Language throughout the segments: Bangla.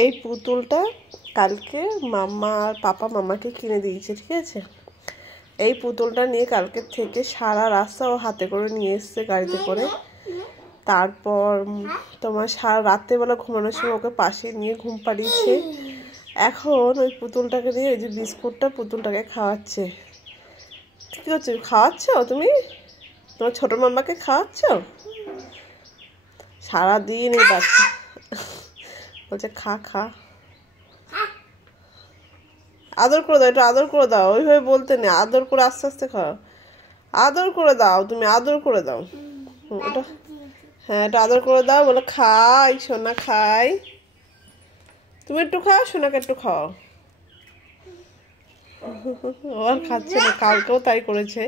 এই পুতুলটা কালকে মাম্মা আর পাপা মাম্মাকে কিনে দিয়েছে, ঠিক আছে। এই পুতুলটা নিয়ে কালকে থেকে সারা রাস্তা ও হাতে করে নিয়ে এসছে গাড়িতে করে। তারপর তোমার সারা রাত্রেবেলা ঘুমানোর সময় ওকে পাশে নিয়ে ঘুম পাড়িয়েছে। এখন ওই পুতুলটাকে নিয়ে ওই যে বিস্কুটটা পুতুলটাকে খাওয়াচ্ছে। কি হচ্ছে, খাওয়াচ্ছ তুমি? তোমার ছোট মাম্মাকে খাওয়াচ্ছ? সারাদিন এই বাচ্চা বলছে খা খা। আদর করে দাও, একটু আদর করে দাও, ওইভাবে বলতে নেই, আদর করে আস্তে আস্তে খাও। আদর করে দাও, তুমি আদর করে দাও ওটা। হ্যাঁ, একটু আদর করে দাও, বলে খাই সোনা খাই। তুমি একটু খাও, সোনাকে একটু খাও। ও আর খাচ্ছে না, কালকেও তাই করেছে।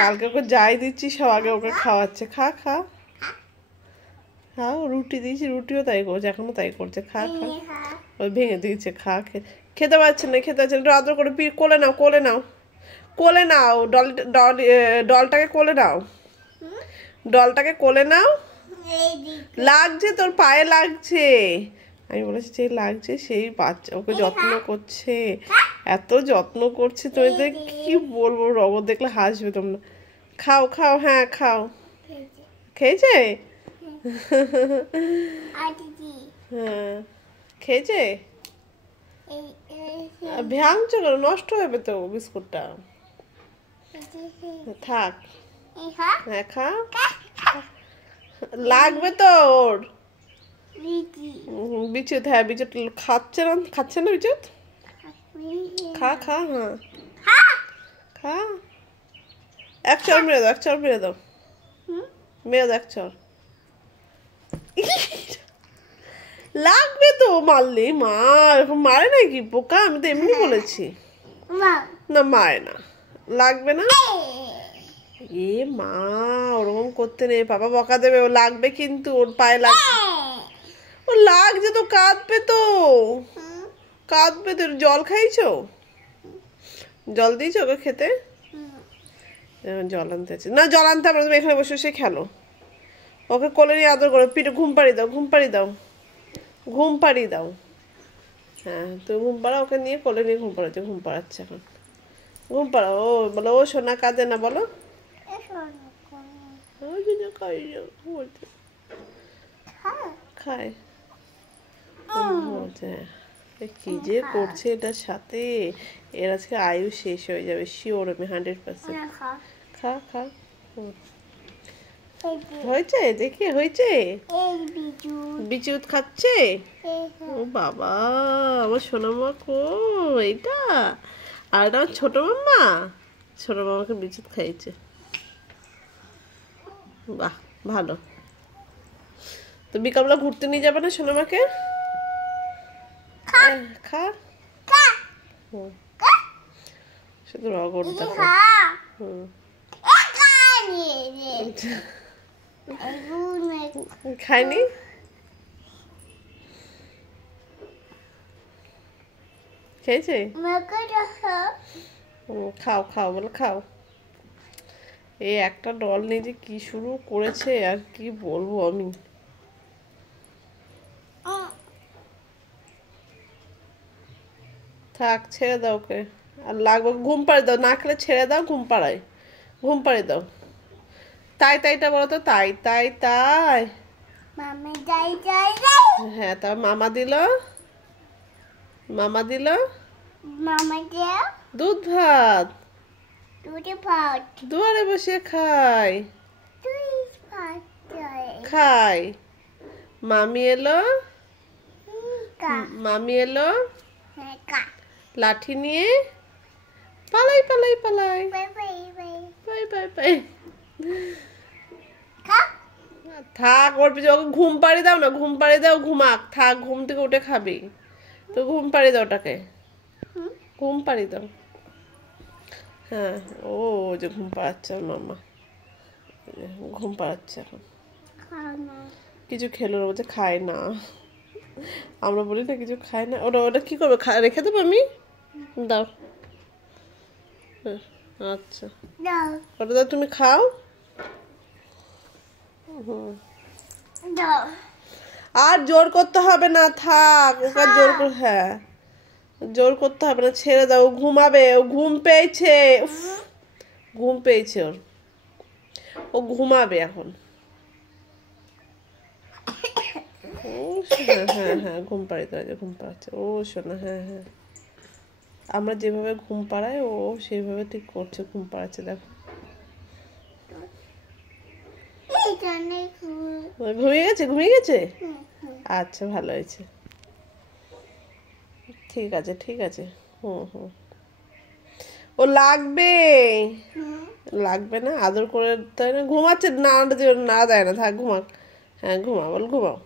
কালকে ওকে যাই দিচ্ছি সব আগে ওকে খাওয়াচ্ছে। খা খা খাও, রুটি দিয়েছি, রুটিও তাই করছে, এখনো তাই করছে। খা খা, ওই ভেঙে দিয়েছে। খা, খেতে পারছে না, খেতে পারছে না। একটু আদর করে কোলে নাও, কোলে নাও, কোলে নাও, ডলটাকে কোলে নাও, ডলটাকে কোলে নাও। লাগছে, তোর পায়ে লাগছে। আমি বলেছি যে লাগছে, সেই বাচ্চা ওকে যত্ন করছে, এত যত্ন করছে। তো কি বলবো, রগর দেখলে হাসবে তোমরা। খাও খাও, হ্যাঁ খাও। খেয়েছে? হ্যাঁ খেয়েছে। ভাঙছো কেন, নষ্ট হবে তো বিস্কুটটা। থাক, হ্যাঁ খা, লাগবে তো ওর। বিচুত, হ্যাঁ বিচুত খাচ্ছে না, খাচ্ছে না বিচুত। খা খা, হ্যাঁ খা। এক চর মেরে দাও, এক চর মেরে দাও, মেরে দাও এক চর। লাগবে তো মারলে। মা এরকম মারে নাকি পোকা? আমি তো এমনি বলেছি। না মারে না, লাগবে না। এ মা, ওরকম করতে নেই, পাপা বকা দেবে। ও লাগবে কিন্তু, ওর পায়ে লাগবে। ও লাগছে তো, কাঁদবে তো, কাঁদবে তো। জল খাইছো? জল দিয়েছো ওকে খেতে? জল আনতে আছে না, জল আনতে হবে না, তুমি এখানে বসে বসে খেলো। ওকে কোলে নিয়ে আদর করো, পিঠে ঘুম পাড়িয়ে দাও, ঘুম পাড়িয়ে দাও, ঘুম পাড়িয়ে দাও। হ্যাঁ তুমি ঘুম পাড়াও, ওকে নিয়ে কোলে নিয়ে ঘুম পাড়াচ্ছে, ঘুম পাড়াচ্ছে এখন। ঘুম পাড়াও। ও বলো, ও সোনা কাঁদে না, বলো। খায় কি যে করছে এটার সাথে। এর আজকে আয়ু শেষ হয়ে যাবে শিওর, আমি 100%। খা খা, হয়েছে দেখি, হয়েছে। বিচুত খাচ্ছে। ও বাবা, আমার সোনা মা কো এইটা। আর এটা ছোট মাম্মা, ছোট মামাকে বিচুত খাইছে। বাহ ভালো। তো বিকালবেলা ঘুরতে নিয়ে যাবে না সোনামাকে? খা, শুধু রগর দেখো। খায়নি? খেয়েছে? খাও খাও, বলে খাও। এই একটা ডল নিয়ে যে কি শুরু করেছে আর কি বলবো আমি। থাক, ছেড়ে দাও ওকে। আর লাগবে, ঘুম পাড়িয়ে দাও, না খেলে ছেড়ে দাও, ঘুম পাড়াই, ঘুম পাড়িয়ে দাও। তাই তাইটা বলো তো, তাই তাই তাই। হ্যাঁ, তার মামা দিল, মামা দিল দুধ ভাত, দুয়ারে বসে খাই, খাই। মামি এলো, মামি এলো লাঠি নিয়ে, পালাই পালাই পালাই, বাই বাই বাই। থাক, ওর পিছনে ওকে ঘুম পাড়িয়ে দাও না, ঘুম পাড়িয়ে দাও, ঘুমাক। থাক, ঘুম থেকে উঠে খাবি তো, ঘুম পাড়িয়ে দাও ওটাকে, ঘুম পাড়িয়ে দাও। হ্যাঁ, ও যে ঘুম পাড়াচ্ছে মাম্মা, ঘুম পাড়াচ্ছে এখন। কিছু খেলো না, বলছে খায় না। আমরা বলি না কিছু খায় না। ওটা ওটা কি করবে, রেখে দেবো আমি? দাও। আচ্ছা, ওটা দাও, তুমি খাও। আর জোর করতে হবে না, থাক ওকে জোর করে, হ্যাঁ জোর করতে হবে না, ছেড়ে দাও, ঘুমাবে, ও ঘুম পেয়েছে, ঘুম পেয়েছে ওর, ও ঘুমাবে এখন। ও শোনা, হ্যাঁ হ্যাঁ ঘুম পাড়াইতে হয়, ঘুম পাড়াচ্ছে, ও শোনা, হ্যাঁ হ্যাঁ আমরা যেভাবে ঘুম পাড়াই ও সেইভাবে ঠিক করছে, ঘুম পাড়াচ্ছে, দেখো ঘুমিয়ে গেছে, ঘুমিয়ে গেছে, আচ্ছা ভালো হয়েছে, ঠিক আছে ঠিক আছে, হুম হুম ও লাগবে, লাগবে না, আদর করে তাই না, ঘুমাচ্ছে, না না দেয় না, থাক ঘুমাক, হ্যাঁ ঘুমা, বল ঘুমাও।